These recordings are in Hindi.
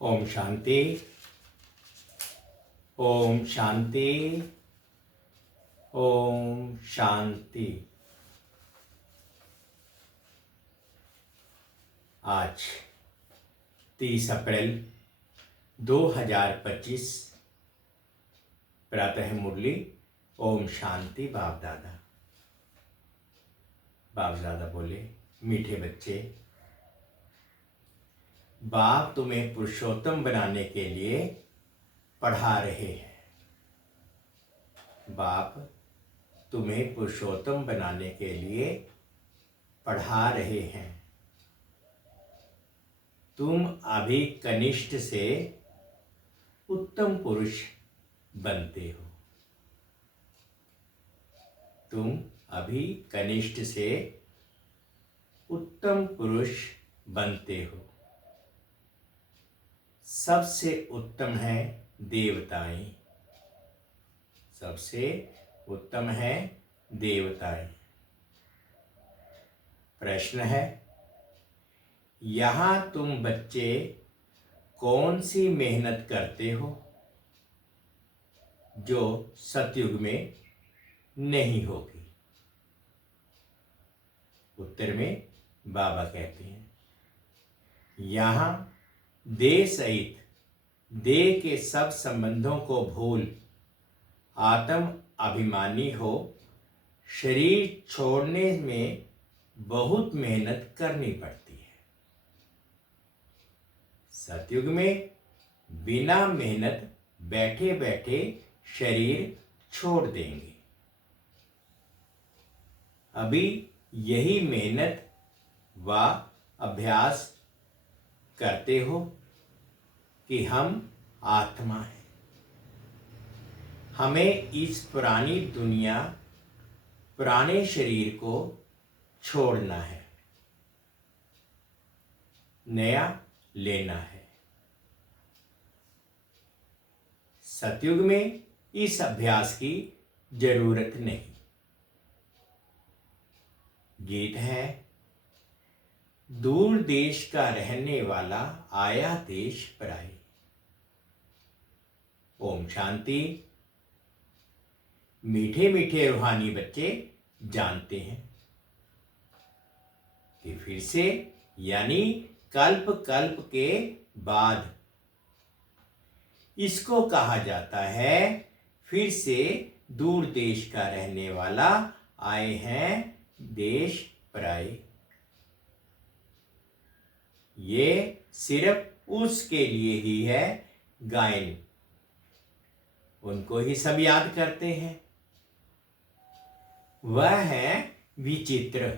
ओम शांति। ओम शांति। ओम शांति। आज 30 अप्रैल 2025 प्रातः मुरली। ओम शांति। बाप दादा बोले, मीठे बच्चे, बाप तुम्हें पुरुषोत्तम बनाने के लिए पढ़ा रहे हैं। बाप तुम्हें पुरुषोत्तम बनाने के लिए पढ़ा रहे हैं। तुम अभी कनिष्ठ से उत्तम पुरुष बनते हो। तुम अभी कनिष्ठ से उत्तम पुरुष बनते हो। सबसे उत्तम है देवताएं। सबसे उत्तम है देवताएं। प्रश्न है, यहां तुम बच्चे कौन सी मेहनत करते हो जो सतयुग में नहीं होगी? उत्तर में बाबा कहते हैं, यहां देह सहित देह के सब संबंधों को भूल आत्म अभिमानी हो शरीर छोड़ने में बहुत मेहनत करनी पड़ती है। सतयुग में बिना मेहनत बैठे बैठे शरीर छोड़ देंगे। अभी यही मेहनत व अभ्यास करते हो कि हम आत्मा हैं। हमें इस पुरानी दुनिया, पुराने शरीर को छोड़ना है, नया लेना है। सतयुग में इस अभ्यास की जरूरत नहीं। गीत है, दूर देश का रहने वाला आया देश पराई। ओम शांति। मीठे मीठे रूहानी बच्चे जानते हैं कि फिर से यानी कल्प कल्प के बाद इसको कहा जाता है फिर से दूर देश का रहने वाला आए हैं देश पराए। ये सिर्फ उसके लिए ही है गायन। उनको ही सब याद करते हैं। वह है विचित्र,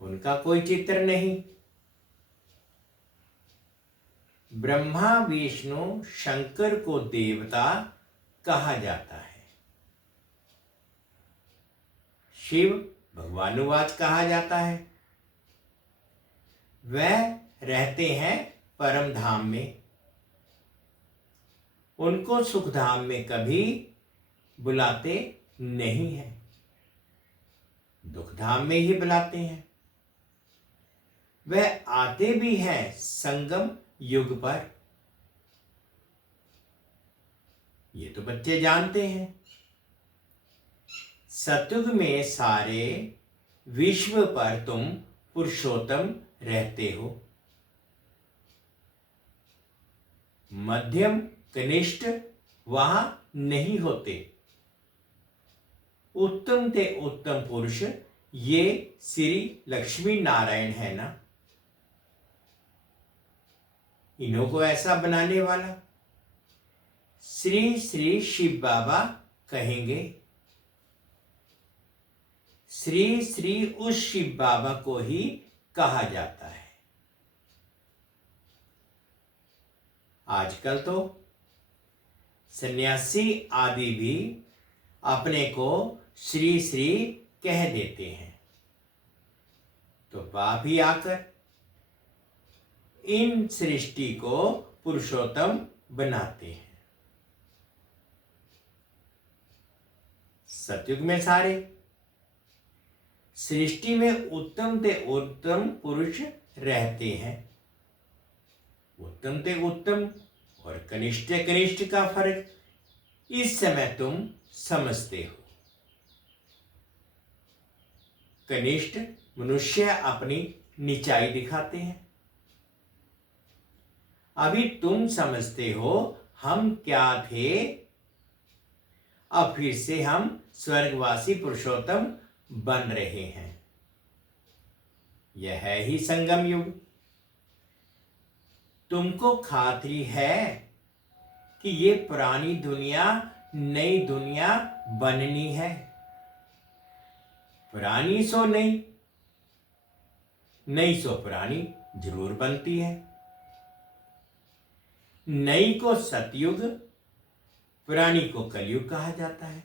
उनका कोई चित्र नहीं। ब्रह्मा विष्णु शंकर को देवता कहा जाता है। शिव भगवानुवाच कहा जाता है। वह रहते हैं परम धाम में। उनको सुख धाम में कभी बुलाते नहीं है, दुख धाम में ही बुलाते हैं। वह आते भी हैं संगम युग पर। ये तो बच्चे जानते हैं। सतयुग में सारे विश्व पर तुम पुरुषोत्तम रहते हो। मध्यम कनिष्ठ वहां नहीं होते। उत्तम ते उत्तम पुरुष ये श्री लक्ष्मी नारायण है ना, इन्हों को ऐसा बनाने वाला श्री श्री शिव बाबा कहेंगे। श्री श्री उस शिव बाबा को ही कहा जाता है। आजकल तो सन्यासी आदि भी अपने को श्री श्री कह देते हैं। तो बाप ही आकर इन सृष्टि को पुरुषोत्तम बनाते हैं। सतयुग में सारे सृष्टि में उत्तम ते उत्तम पुरुष रहते हैं। उत्तम से उत्तम और कनिष्ठ कनिष्ठ का फर्क इस समय तुम समझते हो। कनिष्ठ मनुष्य अपनी नीचाई दिखाते हैं। अभी तुम समझते हो हम क्या थे, अब फिर से हम स्वर्गवासी पुरुषोत्तम बन रहे हैं। यह है ही संगम युग। तुमको खातरी है कि ये पुरानी दुनिया नई दुनिया बननी है। पुरानी सो नई, नई सो पुरानी जरूर बनती है। नई को सतयुग, पुरानी को कलयुग कहा जाता है।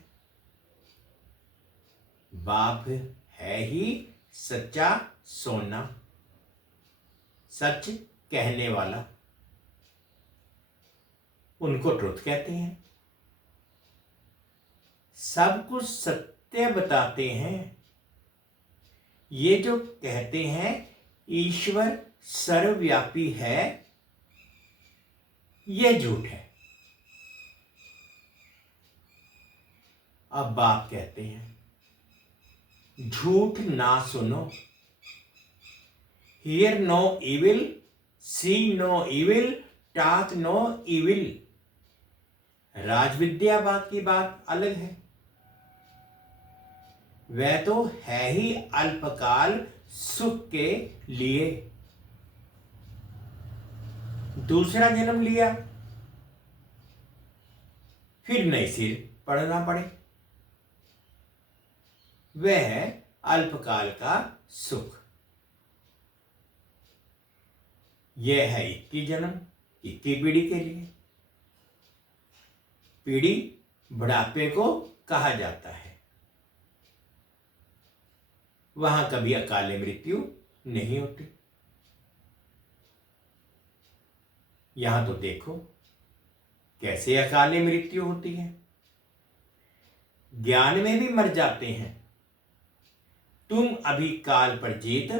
बाप है ही सच्चा सोना, सच कहने वाला, उनको ट्रुथ कहते हैं। सब कुछ सत्य बताते हैं। ये जो कहते हैं ईश्वर सर्वव्यापी है, यह झूठ है। अब बाप कहते हैं झूठ ना सुनो। Hear no evil, see no evil, talk no evil. राजविद्या बात की बात अलग है। वह तो है ही अल्पकाल सुख के लिए। दूसरा जन्म लिया, फिर नई सिर पढ़ना पड़े, वह है अल्पकाल का सुख। यह है 21 जन्म, 21 पीढ़ी के लिए। पीढ़ी बुढ़ापे को कहा जाता है। वहां कभी अकाले मृत्यु नहीं होती। यहां तो देखो कैसे अकाले मृत्यु होती है। ज्ञान में भी मर जाते हैं। तुम अभी काल पर जीत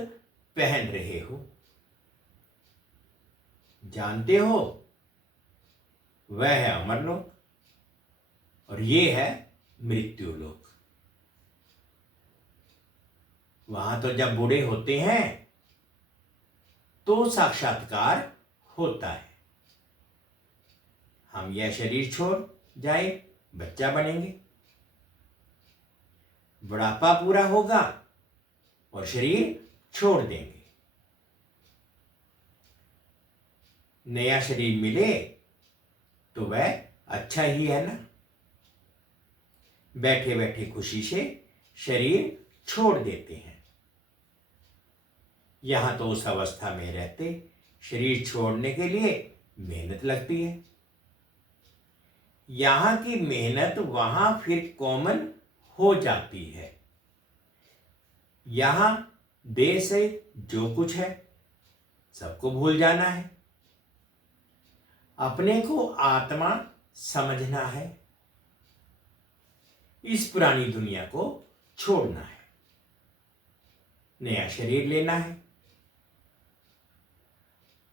पहन रहे हो। जानते हो वह है अमरलोक और ये है मृत्यु लोक। वहां तो जब बूढ़े होते हैं तो साक्षात्कार होता है। हम यह शरीर छोड़ जाए बच्चा बनेंगे, बुढ़ापा पूरा होगा और शरीर छोड़ देंगे। नया शरीर मिले तो वह अच्छा ही है ना। बैठे बैठे खुशी से शरीर छोड़ देते हैं। यहां तो उस अवस्था में रहते शरीर छोड़ने के लिए मेहनत लगती है। यहां की मेहनत वहां फिर कॉमन हो जाती है। यहां देह से जो कुछ है सबको भूल जाना है। अपने को आत्मा समझना है। इस पुरानी दुनिया को छोड़ना है, नया शरीर लेना है।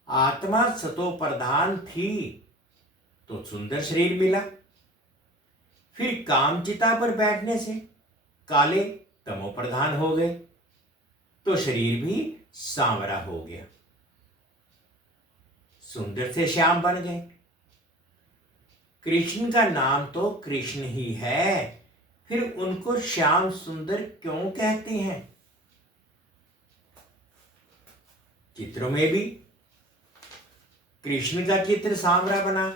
आत्मा सतो प्रधान थी तो सुंदर शरीर मिला, फिर कामचिता पर बैठने से काले तमो प्रधान हो गए तो शरीर भी सांवरा हो गया। सुंदर से श्याम बन गए। कृष्ण का नाम तो कृष्ण ही है, फिर उनको श्याम सुंदर क्यों कहते हैं? चित्रों में भी कृष्ण का चित्र सांवरा बना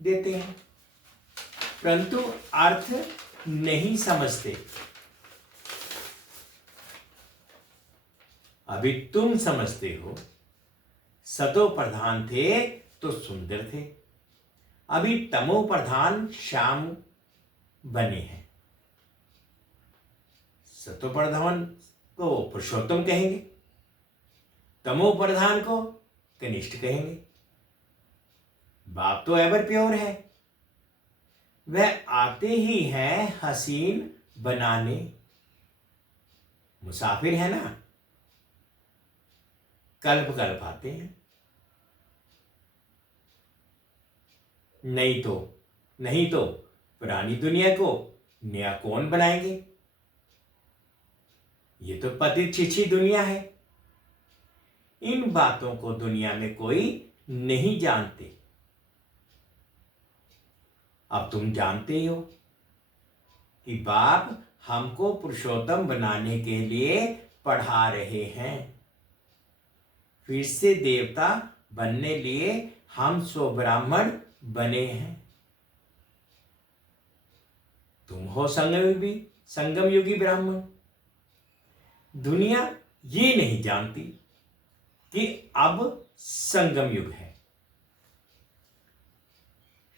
देते हैं, परंतु अर्थ नहीं समझते। अभी तुम समझते हो सतो प्रधान थे तो सुंदर थे, अभी तमो प्रधान श्याम बने हैं। सतो प्रधान को पुरुषोत्तम कहेंगे, तमो प्रधान को कनिष्ठ कहेंगे। बाप तो एवर प्योर है, वह आते ही हैं हसीन बनाने। मुसाफिर है ना, कल्प कल्प आते हैं। नहीं तो पुरानी दुनिया को नया कौन बनाएंगे? ये तो पतित छिछी दुनिया है। इन बातों को दुनिया में कोई नहीं जानते। अब तुम जानते हो कि बाप हमको पुरुषोत्तम बनाने के लिए पढ़ा रहे हैं। फिर से देवता बनने लिए हम स्वब्राह्मण बने हैं। तुम हो संगम युगी ब्राह्मण। दुनिया ये नहीं जानती कि अब संगम युग है।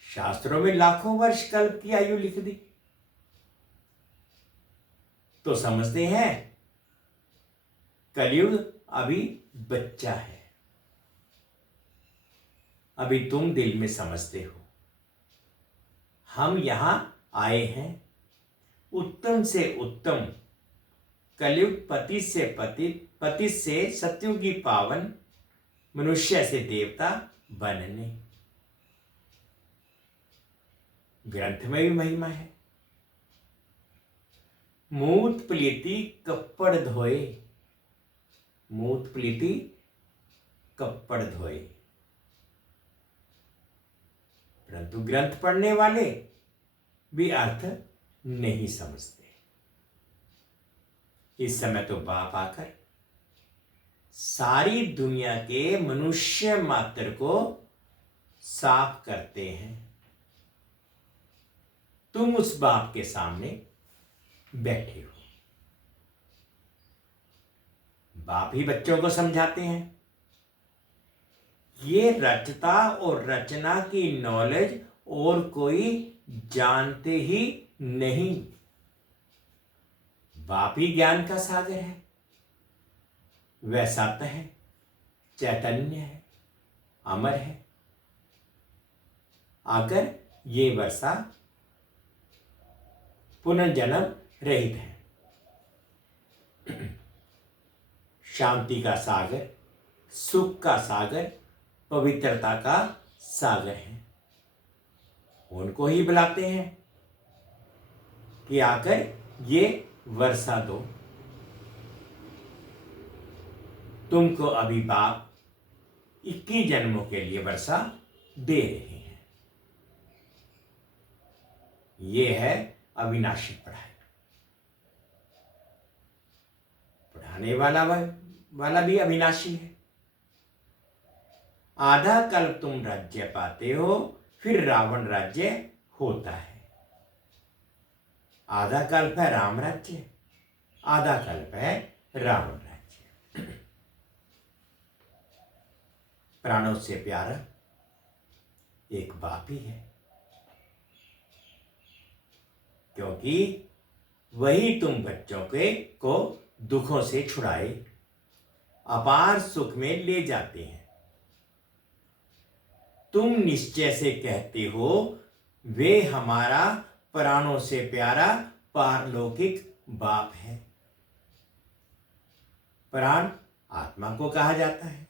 शास्त्रों में लाखों वर्ष कल्प की आयु लिख दी, तो समझते हैं कलयुग अभी बच्चा है। अभी तुम दिल में समझते हो हम यहां आए हैं उत्तम से उत्तम कलयुग पति से सत्युगी पावन मनुष्य से देवता बनने। ग्रंथ में भी महिमा है। मूत प्लीति कप्पड़ धोए, मूत प्लीति कप्पड़ धोए। परंतु ग्रंथ पढ़ने वाले भी अर्थ नहीं समझते। इस समय तो बाप आकर सारी दुनिया के मनुष्य मात्र को साफ करते हैं। तुम उस बाप के सामने बैठे हो। बाप ही बच्चों को समझाते हैं। ये रचता और रचना की नॉलेज और कोई जानते ही नहीं। बाप ही ज्ञान का सागर है। वह सत्य है, चैतन्य है, अमर है। आकर ये वर्षा पुनर्जन्म रहित है। शांति का सागर, सुख का सागर, पवित्रता का सागर है। उनको ही बुलाते हैं कि आकर ये वर्षा दो। तुमको अभी बाप 21 जन्मों के लिए वर्षा दे रहे हैं। ये है अविनाशी पढ़ाई। पढ़ाने वाला भी अविनाशी है। आधा कल्प तुम राज्य पाते हो, फिर रावण राज्य होता है। आधा कल्प है राम राज्य, आधा कल्प है रावण राज्य। प्राणों से प्यारा एक बाप ही है, क्योंकि वही तुम बच्चों को दुखों से छुड़ाए, अपार सुख में ले जाते हैं। तुम निश्चय से कहते हो वे हमारा प्राणों से प्यारा पारलौकिक बाप है। प्राण आत्मा को कहा जाता है।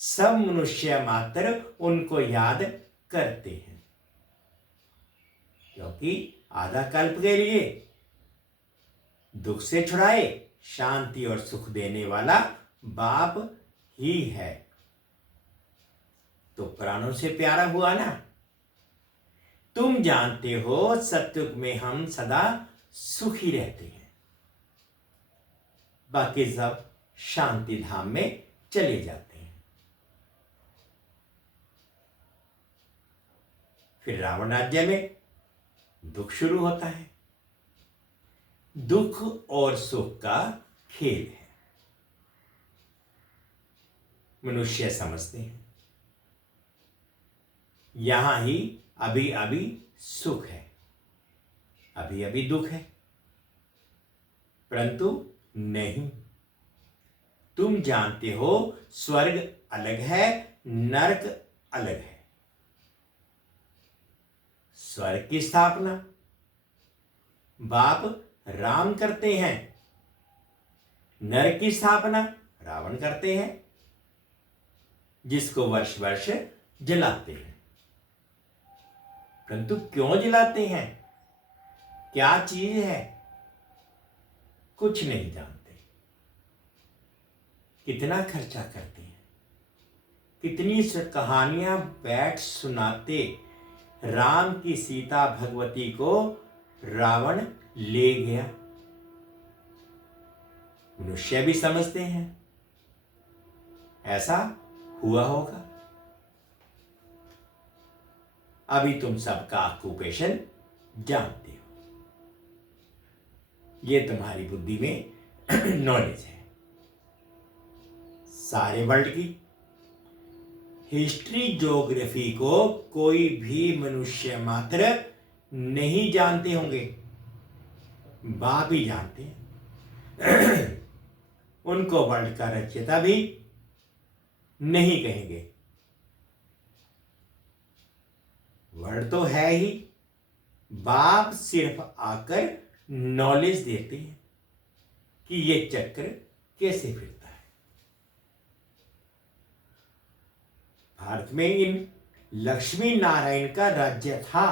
सब मनुष्य मात्र उनको याद करते हैं, क्योंकि आधा कल्प के लिए दुख से छुड़ाए, शांति और सुख देने वाला बाप ही है। तो प्राणों से प्यारा हुआ ना। तुम जानते हो सत्युग में हम सदा सुखी रहते हैं, बाकी सब शांति धाम में चले जाते हैं। फिर रावण राज्य में दुख शुरू होता है। दुख और सुख का खेल है। मनुष्य समझते हैं यहां ही अभी अभी सुख है, अभी अभी दुख है। परंतु नहीं, तुम जानते हो स्वर्ग अलग है, नरक अलग है। स्वर्ग की स्थापना बाप राम करते हैं, नरक की स्थापना रावण करते हैं, जिसको वर्ष वर्ष जलाते हैं। परंतु क्यों जलाते हैं, क्या चीज है, कुछ नहीं जानते। कितना खर्चा करते हैं, कितनी कहानियां बैठ सुनाते। राम की सीता भगवती को रावण ले गया। मनुष्य भी समझते हैं ऐसा हुआ होगा। अभी तुम सबका ऑक्यूपेशन जानते हो, ये तुम्हारी बुद्धि में नॉलेज है। सारे वर्ल्ड की हिस्ट्री ज्योग्राफी को कोई भी मनुष्य मात्र नहीं जानते होंगे, बाप ही जानते हैं। उनको वर्ल्ड का रचयिता भी नहीं कहेंगे। वर्ड तो है ही, बाप सिर्फ आकर नॉलेज देते हैं कि ये चक्र कैसे फिरता है। भारत में इन लक्ष्मी नारायण का राज्य था,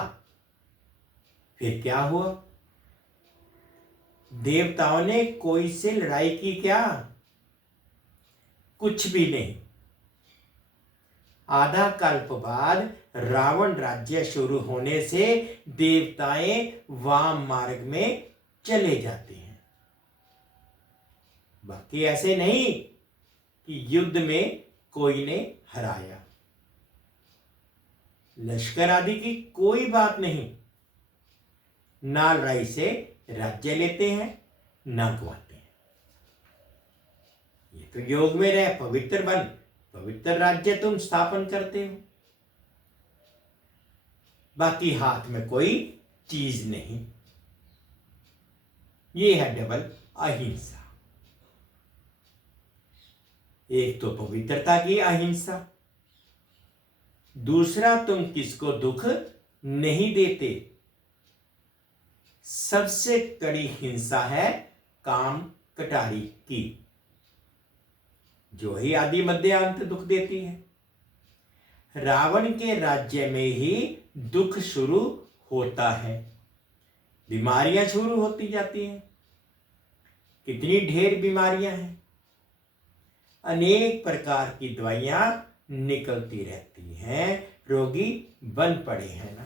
फिर क्या हुआ? देवताओं ने कोई से लड़ाई की क्या? कुछ भी नहीं। आधा कल्प बाद रावण राज्य शुरू होने से देवताएं वाम मार्ग में चले जाते हैं। बाकी ऐसे नहीं कि युद्ध में कोई ने हराया। लश्कर आदि की कोई बात नहीं। ना लड़ाई से राज्य लेते हैं, ना गवाते हैं। ये तो योग में रहे पवित्र बन, पवित्र राज्य तुम स्थापन करते हो। बाकी हाथ में कोई चीज नहीं। ये है डबल अहिंसा। एक तो पवित्रता की अहिंसा, दूसरा तुम किसको दुख नहीं देते। सबसे कड़ी हिंसा है काम कटारी की, जो ही आदि मध्य अंत दुख देती है। रावण के राज्य में ही दुख शुरू होता है, बीमारियां शुरू होती जाती हैं। कितनी ढेर बीमारियां हैं, अनेक प्रकार की दवाइयां निकलती रहती हैं, रोगी बन पड़े हैं ना।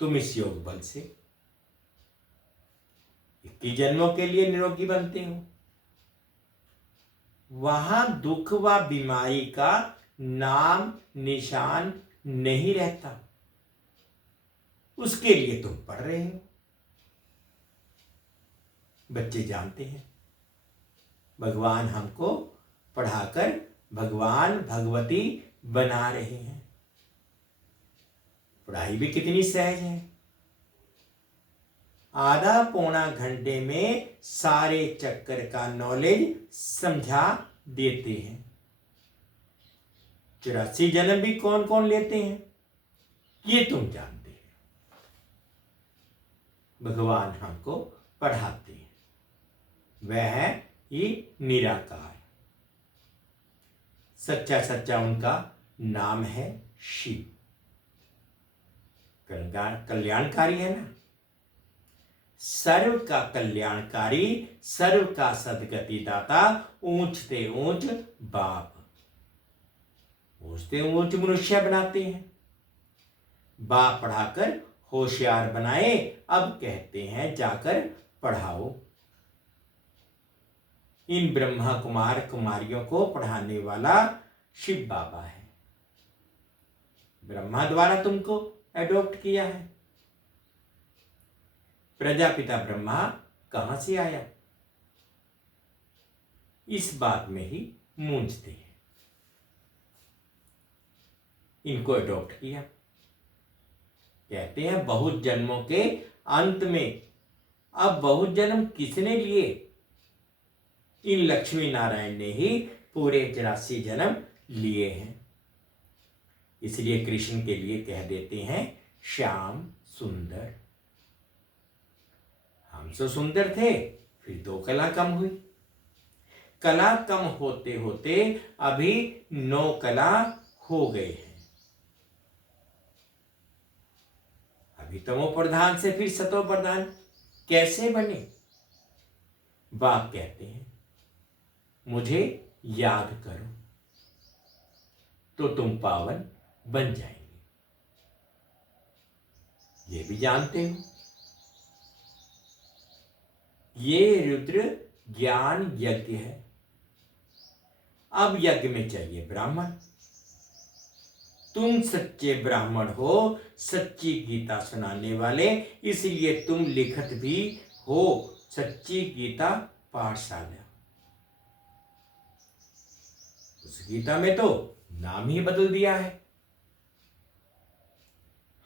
तुम इस योग बल से 21 जन्मों के लिए निरोगी बनते हो। वहां दुख व बीमारी का नाम निशान नहीं रहता, उसके लिए तुम पढ़ रहे हो। बच्चे जानते हैं भगवान हमको पढ़ाकर भगवान भगवती बना रहे हैं। पढ़ाई भी कितनी सहज है। आधा पौना घंटे में सारे चक्कर का नॉलेज समझा देते हैं। 84 जन्म भी कौन कौन लेते हैं ये तुम जानते हैं। भगवान हमको पढ़ाते हैं, वह है ये निराकार। सच्चा सच्चा उनका नाम है शिव। कल्याणकारी है ना, सर्व का कल्याणकारी, सर्व का सदगति दाता, ऊंचते ऊंच बाप। ऊंचते ऊंच मनुष्य बनाते हैं, बाप पढ़ाकर होशियार बनाए। अब कहते हैं जाकर पढ़ाओ। इन ब्रह्मा कुमार कुमारियों को पढ़ाने वाला शिव बाबा है। ब्रह्मा द्वारा तुमको एडॉप्ट किया है। प्रजापिता ब्रह्मा कहां से आया, इस बात में ही मूंझते हैं। इनको एडॉप्ट किया। कहते हैं बहुत जन्मों के अंत में। अब बहुत जन्म किसने लिए? इन लक्ष्मी नारायण ने ही पूरे 84 जन्म लिए हैं। इसलिए कृष्ण के लिए कह देते हैं श्याम सुंदर। हम तो सुंदर थे, फिर 2 कला कम हुई। कला कम होते होते अभी 9 कला हो गए हैं। अभी तमो प्रधान से फिर सतो प्रधान कैसे बने? बाप कहते हैं मुझे याद करो तो तुम पावन बन जाएंगे। ये भी जानते हो ये रुद्र ज्ञान यज्ञ है। अब यज्ञ में चाहिए ब्राह्मण। तुम सच्चे ब्राह्मण हो, सच्ची गीता सुनाने वाले, इसलिए तुम लिखत भी हो सच्ची गीता पाठशाला। उस गीता में तो नाम ही बदल दिया है।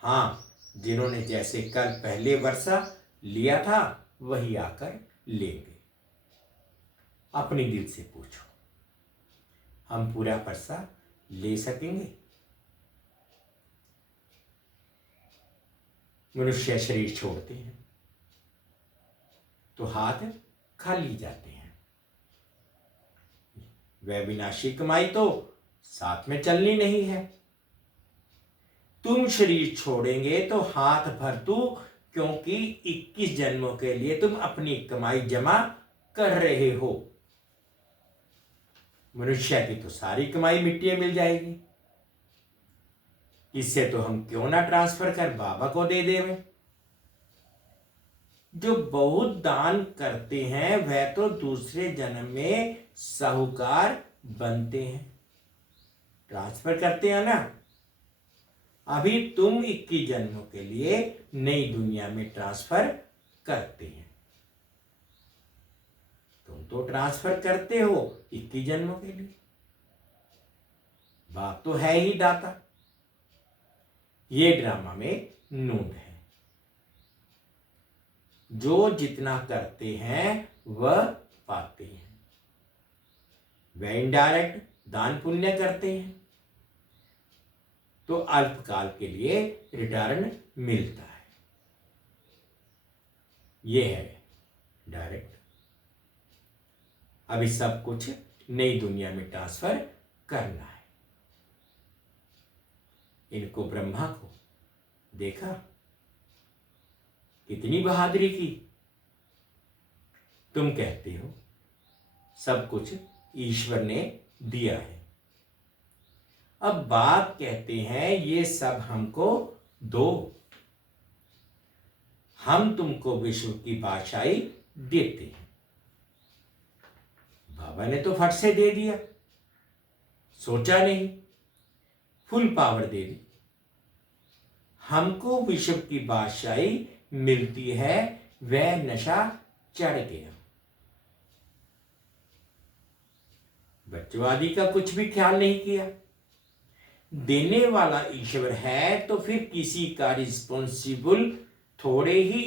हाँ, जिन्होंने जैसे कल पहले वर्षा लिया था वही आकर लेंगे। अपनी दिल से पूछो, हम पूरा वर्षा ले सकेंगे? मनुष्य शरीर छोड़ते हैं तो हाथ खाली जाते हैं। वह विनाशी कमाई तो साथ में चलनी नहीं है। तुम शरीर छोड़ेंगे तो हाथ भर दो, क्योंकि 21 जन्मों के लिए तुम अपनी कमाई जमा कर रहे हो। मनुष्य की तो सारी कमाई मिट्टी में मिल जाएगी। इससे तो हम क्यों ना ट्रांसफर कर बाबा को दे दें। जो बहुत दान करते हैं वह तो दूसरे जन्म में साहूकार बनते हैं, ट्रांसफर करते हैं ना। अभी तुम 21 जन्मों के लिए नई दुनिया में ट्रांसफर करते हैं। तुम तो ट्रांसफर करते हो 21 जन्मों के लिए। बाप तो है ही दाता। ये ड्रामा में नूंद है। जो जितना करते हैं वह पाते हैं। वह इनडायरेक्ट दान पुण्य करते हैं तो अल्पकाल के लिए रिटर्न मिलता है। यह है डायरेक्ट। अभी सब कुछ नई दुनिया में ट्रांसफर करना है। इनको ब्रह्मा को देखा कितनी बहादुरी की। तुम कहते हो सब कुछ ईश्वर ने दिया है। अब बाप कहते हैं ये सब हमको दो, हम तुमको विश्व की बादशाही देते हैं। बाबा ने तो फट से दे दिया, सोचा नहीं, फुल पावर दे दी। हमको विश्व की बादशाही मिलती है, वह नशा चढ़ गया। बच्चों आदि का कुछ भी ख्याल नहीं किया। देने वाला ईश्वर है तो फिर किसी का रिस्पॉन्सिबल थोड़े ही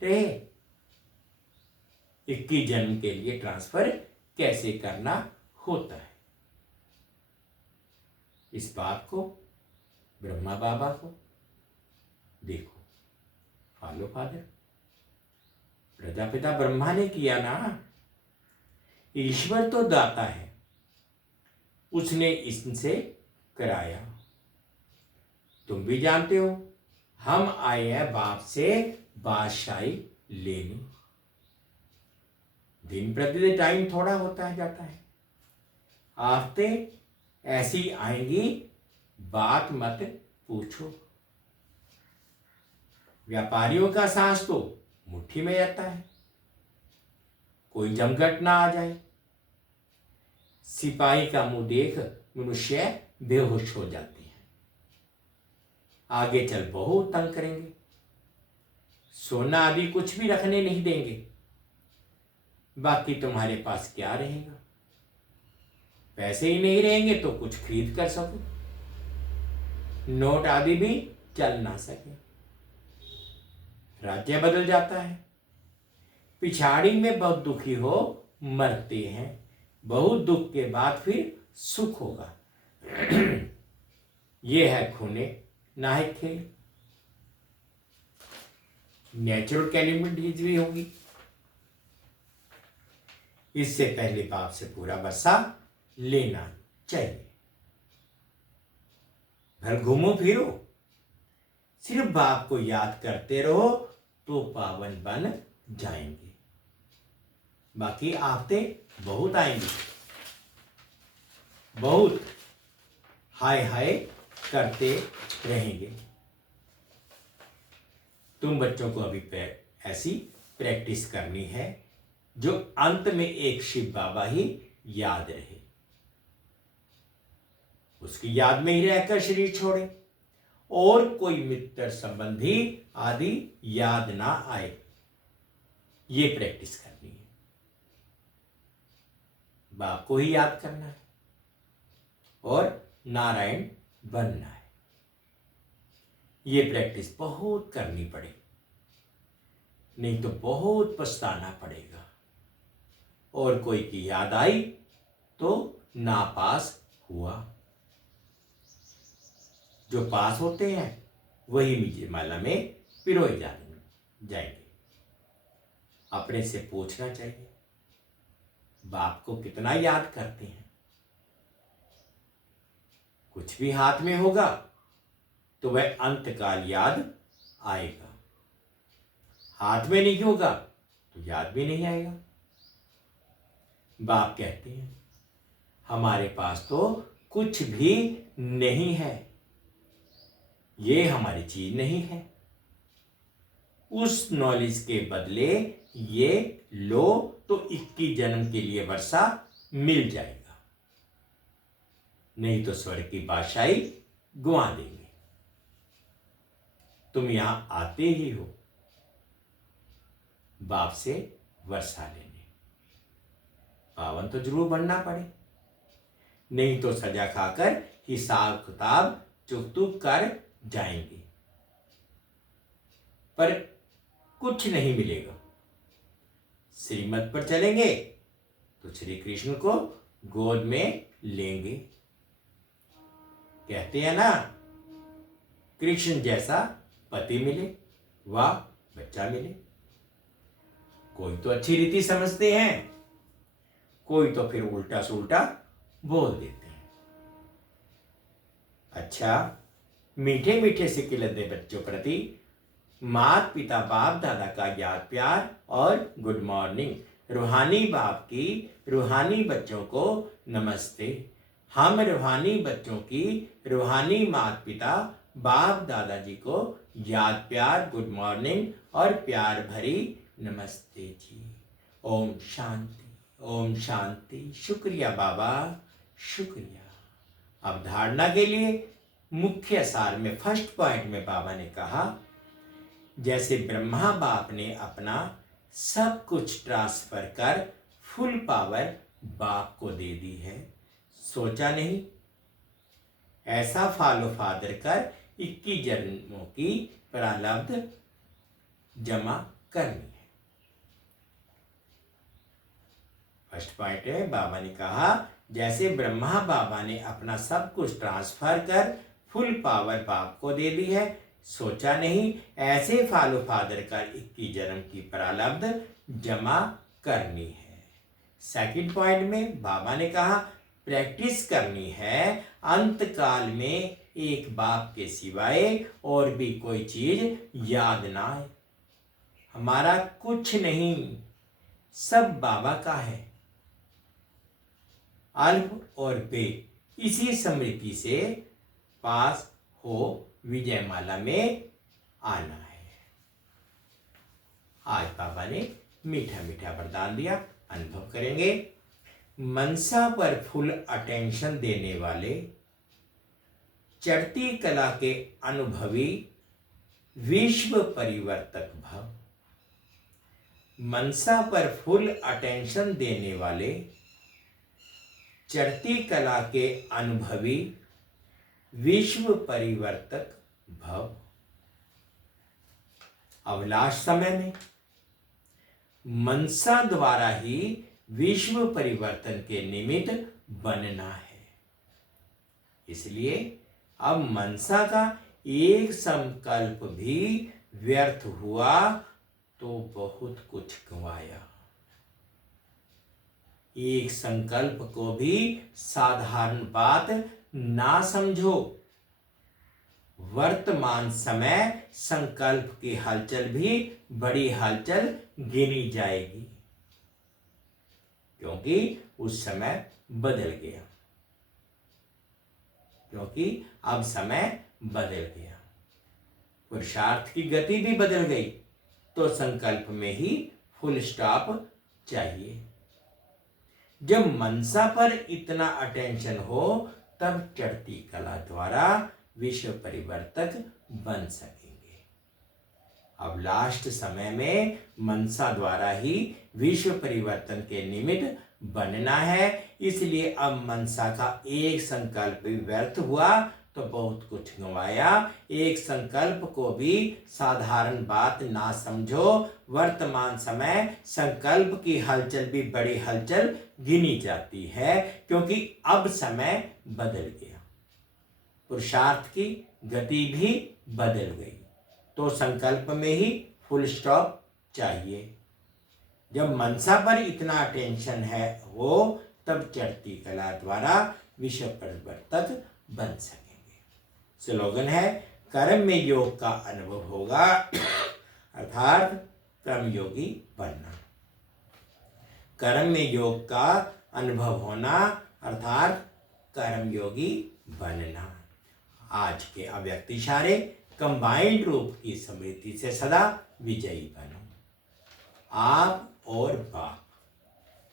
रहे। 21 जन्म के लिए ट्रांसफर कैसे करना होता है, इस बात को ब्रह्मा बाबा को देखो। फॉलो फादर, प्रजापिता ब्रह्मा ने किया ना। ईश्वर तो दाता है, उसने इनसे कराया। तुम भी जानते हो हम आए हैं बाप से बादशाही लेने। दिन प्रतिदिन टाइम थोड़ा होता है जाता है। आते ऐसी आएंगी, बात मत पूछो। व्यापारियों का सांस तो मुट्ठी में रहता है, कोई जमघट ना आ जाए। सिपाही का मुंह देख मनुष्य बेहोश हो जाते हैं। आगे चल बहुत तंग करेंगे, सोना आदि कुछ भी रखने नहीं देंगे। बाकी तुम्हारे पास क्या रहेगा? पैसे ही नहीं रहेंगे तो कुछ खरीद कर सको, नोट आदि भी चल ना सके। राज्य बदल जाता है। पिछाड़ी में बहुत दुखी हो मरते हैं, बहुत दुख के बाद फिर सुख होगा। यह है खूने नायक खेल। नेचुरल कैलेमिटीज भी होगी। इससे पहले बाप से पूरा बरसा लेना चाहिए। भर घूमो फिरो, सिर्फ बाप को याद करते रहो तो पावन बन जाएंगे। बाकी आफते बहुत आएंगी, बहुत हाय हाय करते रहेंगे। तुम बच्चों को अभी ऐसी प्रैक्टिस करनी है जो अंत में एक शिव बाबा ही याद रहे, उसकी याद में ही रहकर शरीर छोड़े और कोई मित्र संबंधी आदि याद ना आए। ये प्रैक्टिस करनी है, बाप को ही याद करना है और नारायण बनना है। ये प्रैक्टिस बहुत करनी पड़े, नहीं तो बहुत पछताना पड़ेगा। और कोई की याद आई तो नापास हुआ। जो पास होते हैं वही विजयमाला में पिरोए जाएंगे। अपने से पूछना चाहिए, बाप को कितना याद करते हैं? कुछ भी हाथ में होगा तो वह अंतकाल याद आएगा, हाथ में नहीं होगा तो याद भी नहीं आएगा। बाप कहते हैं हमारे पास तो कुछ भी नहीं है, ये हमारी चीज नहीं है। उस नॉलेज के बदले ये लो तो 21 जन्म के लिए वर्षा मिल जाएगा, नहीं तो स्वर्ग की बादशाही गुआ देंगे। तुम यहां आते ही हो बाप से वर्षा लेने, पावन तो जरूर बनना पड़े, नहीं तो सजा खाकर हिसाब किताब चुक कर जाएंगे, पर कुछ नहीं मिलेगा। श्रीमत पर चलेंगे तो श्री कृष्ण को गोद में लेंगे। कहते हैं ना, कृष्ण जैसा पति मिले व बच्चा मिले। कोई तो अच्छी रीति समझते हैं, कोई तो फिर उल्टा सुल्टा बोल देते हैं। अच्छा, मीठे मीठे से खिलते बच्चों प्रति माता पिता बाप दादा का याद प्यार और गुड मॉर्निंग। रूहानी बाप की रूहानी बच्चों को नमस्ते। हम रूहानी बच्चों की रूहानी माता पिता बाप दादाजी को याद प्यार गुड मॉर्निंग और प्यार भरी नमस्ते जी। ओम शांति, ओम शांति। शुक्रिया बाबा, शुक्रिया। अब धारणा के लिए मुख्य सार में फर्स्ट पॉइंट में बाबा ने कहा, जैसे ब्रह्मा बाप ने अपना सब कुछ ट्रांसफर कर फुल पावर बाप को दे दी है, सोचा नहीं ऐसा फॉलो फादर कर 21 जन्मों की प्रारब्ध जमा करनी है। फर्स्ट पॉइंट है, बाबा ने कहा जैसे ब्रह्मा बाबा ने अपना सब कुछ ट्रांसफर कर फुल पावर बाप को दे दी है, सोचा नहीं ऐसे फॉलो फादर का 21 जन्म की प्रारब्ध जमा करनी है। सेकंड पॉइंट में बाबा ने कहा प्रैक्टिस करनी है अंत काल में एक बाप के सिवाय और भी कोई चीज याद ना आए। हमारा कुछ नहीं, सब बाबा का है। अल्प और बे इसी स्मृति से पास हो विजयमाला में आना है। आज बाबा ने मीठा मीठा वरदान दिया, अनुभव करेंगे। मनसा पर फुल अटेंशन देने वाले चढ़ती कला के अनुभवी विश्व परिवर्तक भव। मनसा पर फुल अटेंशन देने वाले चढ़ती कला के अनुभवी विश्व परिवर्तक भव। अभिलाष समय में मनसा द्वारा ही विश्व परिवर्तन के निमित्त बनना है। इसलिए अब मनसा का एक संकल्प भी व्यर्थ हुआ तो बहुत कुछ गंवाया। एक संकल्प को भी साधारण बात ना समझो। वर्तमान समय संकल्प की हलचल भी बड़ी हलचल गिनी जाएगी, क्योंकि उस समय बदल गया, क्योंकि अब समय बदल गया, पुरुषार्थ की गति भी बदल गई, तो संकल्प में ही फुल स्टॉप चाहिए। जब मनसा पर इतना अटेंशन हो तब चढ़ती कला द्वारा विश्व परिवर्तक बन सकेंगे। अब लास्ट समय में मनसा द्वारा ही विश्व परिवर्तन के निमित्त बनना है, इसलिए अब मनसा का एक संकल्प भी व्यर्थ हुआ तो बहुत कुछ गंवाया। एक संकल्प को भी साधारण बात ना समझो, वर्तमान समय संकल्प की हलचल भी बड़ी हलचल गिनी जाती है, क्योंकि अब समय बदल गया, पुरुषार्थ की गति भी बदल गई, तो संकल्प में ही फुल स्टॉप चाहिए। जब मनसा पर इतना अटेंशन है हो तब चढ़ती कला द्वारा विश्व परिवर्तक बन सकेंगे। स्लोगन है, कर्म में योग का अनुभव होगा, अर्थात कर्मयोगी बनना। कर्म में योग का अनुभव होना अर्थात कर्मयोगी बनना। आज के अव्यक्त इशारे कंबाइंड रूप की स्मृति से सदा विजयी बनो। आप और बाप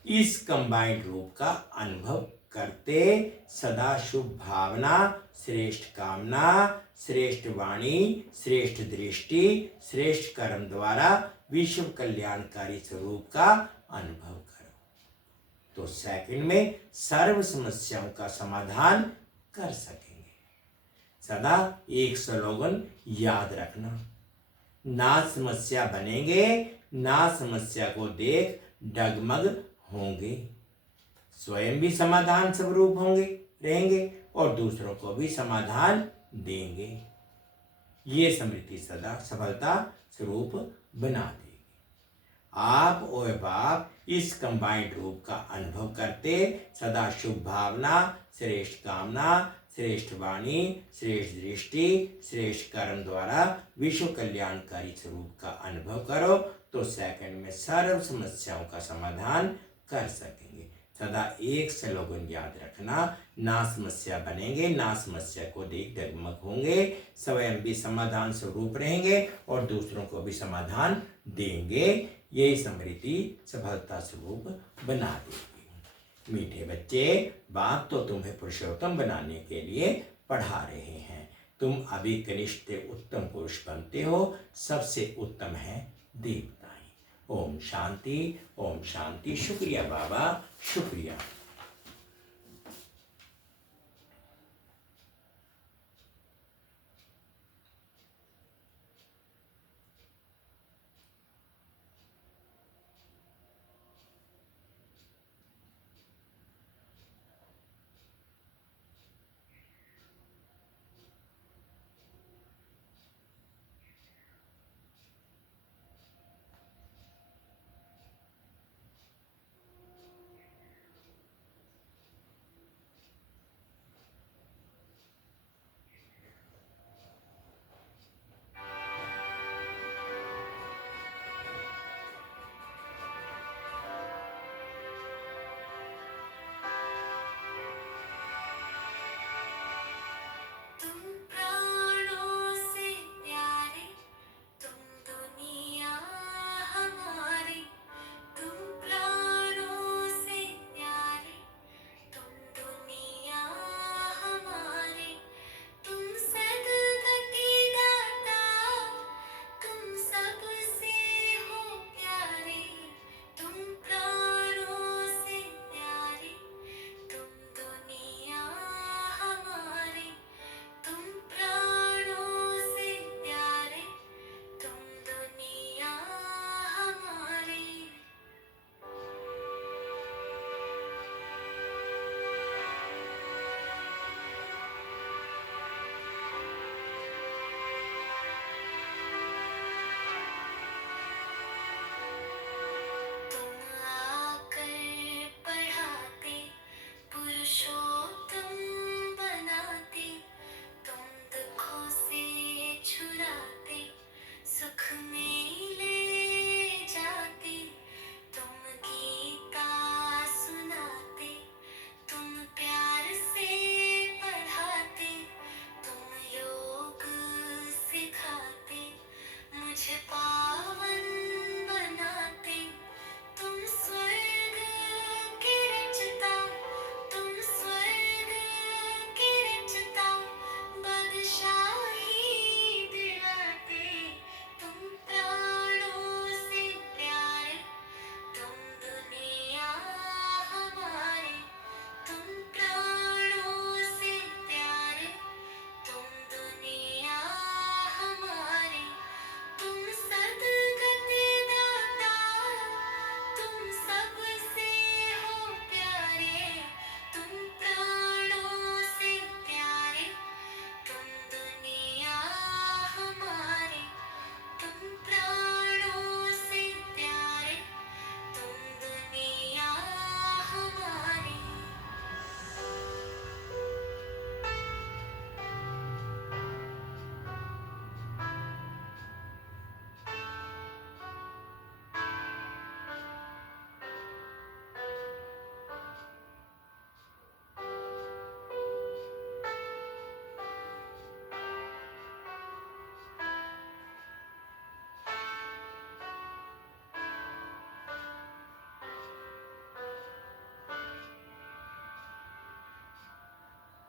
इस कंबाइंड रूप का अनुभव करते सदा शुभ भावना, श्रेष्ठ कामना, श्रेष्ठ वाणी, श्रेष्ठ दृष्टि, श्रेष्ठ कर्म द्वारा विश्व कल्याणकारी स्वरूप का अनुभव करो, तो सेकंड में सर्व समस्याओं का समाधान कर सकेंगे। सदा एक स्लोगन याद रखना, ना समस्या बनेंगे, ना समस्या को देख डगमग होंगे, स्वयं भी समाधान स्वरूप होंगे रहेंगे और दूसरों को भी समाधान देंगे। ये स्मृति सदा सफलता स्वरूप बना देगी। आप और बाप इस कंबाइंड रूप का अनुभव करते सदा शुभ भावना, श्रेष्ठ कामना, श्रेष्ठ वाणी, श्रेष्ठ दृष्टि, श्रेष्ठ कर्म द्वारा विश्व कल्याणकारी स्वरूप का अनुभव करो, तो सेकंड में सर्व समस्याओं का समाधान कर सकेंगे। सदा एक स्लोगन याद रखना, ना समस्या बनेंगे, ना समस्या को देख डगमग होंगे, स्वयं भी समाधान स्वरूप रहेंगे और दूसरों को भी समाधान देंगे। यही स्मृति सफलता स्वरूप बना देगी। मीठे बच्चे, बाप तो तुम्हें पुरुषोत्तम बनाने के लिए पढ़ा रहे हैं, तुम अभी कनिष्ठ उत्तम पुरुष बनते हो, सबसे उत्तम है देवताएं। ओम शांति, ओम शांति। शुक्रिया बाबा, शुक्रिया।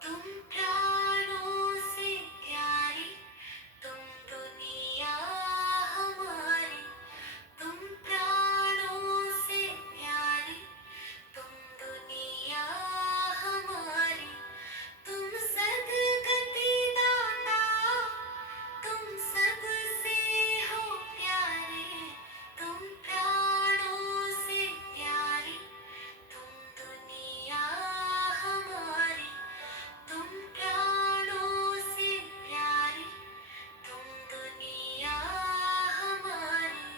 तुम प्राणों से प्यारी, तुम दुनिया हमारी। तुम प्राणों से प्यारी, तुम दुनिया हमारी। तुम सद्गति दाता, तुम सबसे हो प्यारे। तुम प्राणों से प्यारी, तुम दुनिया हमारी। तुम प्राणों से प्यारी, तुम दुनिया हमारी।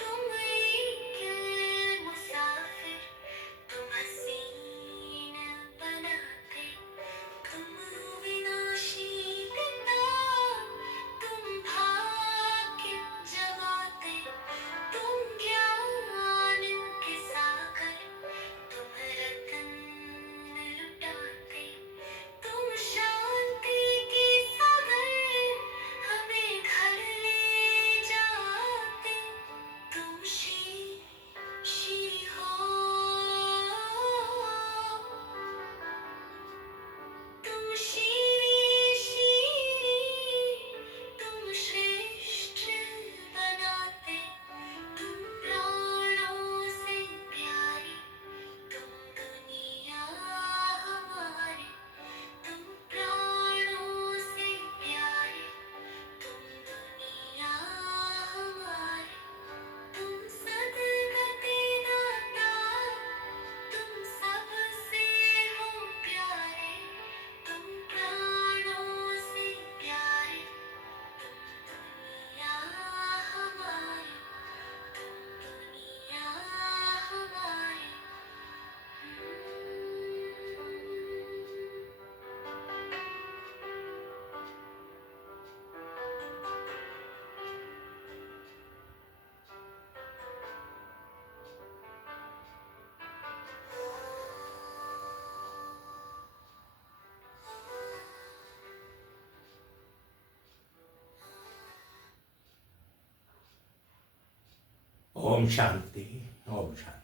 तुम एक मुसाफिर, तुम हसीन बनाते। तुम विनाशी पिता, तुम भाग्य जगाते। तुम ज्ञान के सागर, तुम रत्न लुटाते। तुम शांति के सागर, हमें घर ले जाते। तुम शी हो, तुम शीरी, तुम श्रेष्ठ बनाते। तुम प्राणों से प्यारी, तुम दुनिया हमारी। तुम प्राणों से प्यारी, तुम दुनिया हमारी। तुम सद्गति दाता, तुम सबसे हो प्यारे। तुम प्राणों से प्यारे, तुम दुनिया हमारी। तुम दुनिया हमारी। ओम शांति, ओम शांति।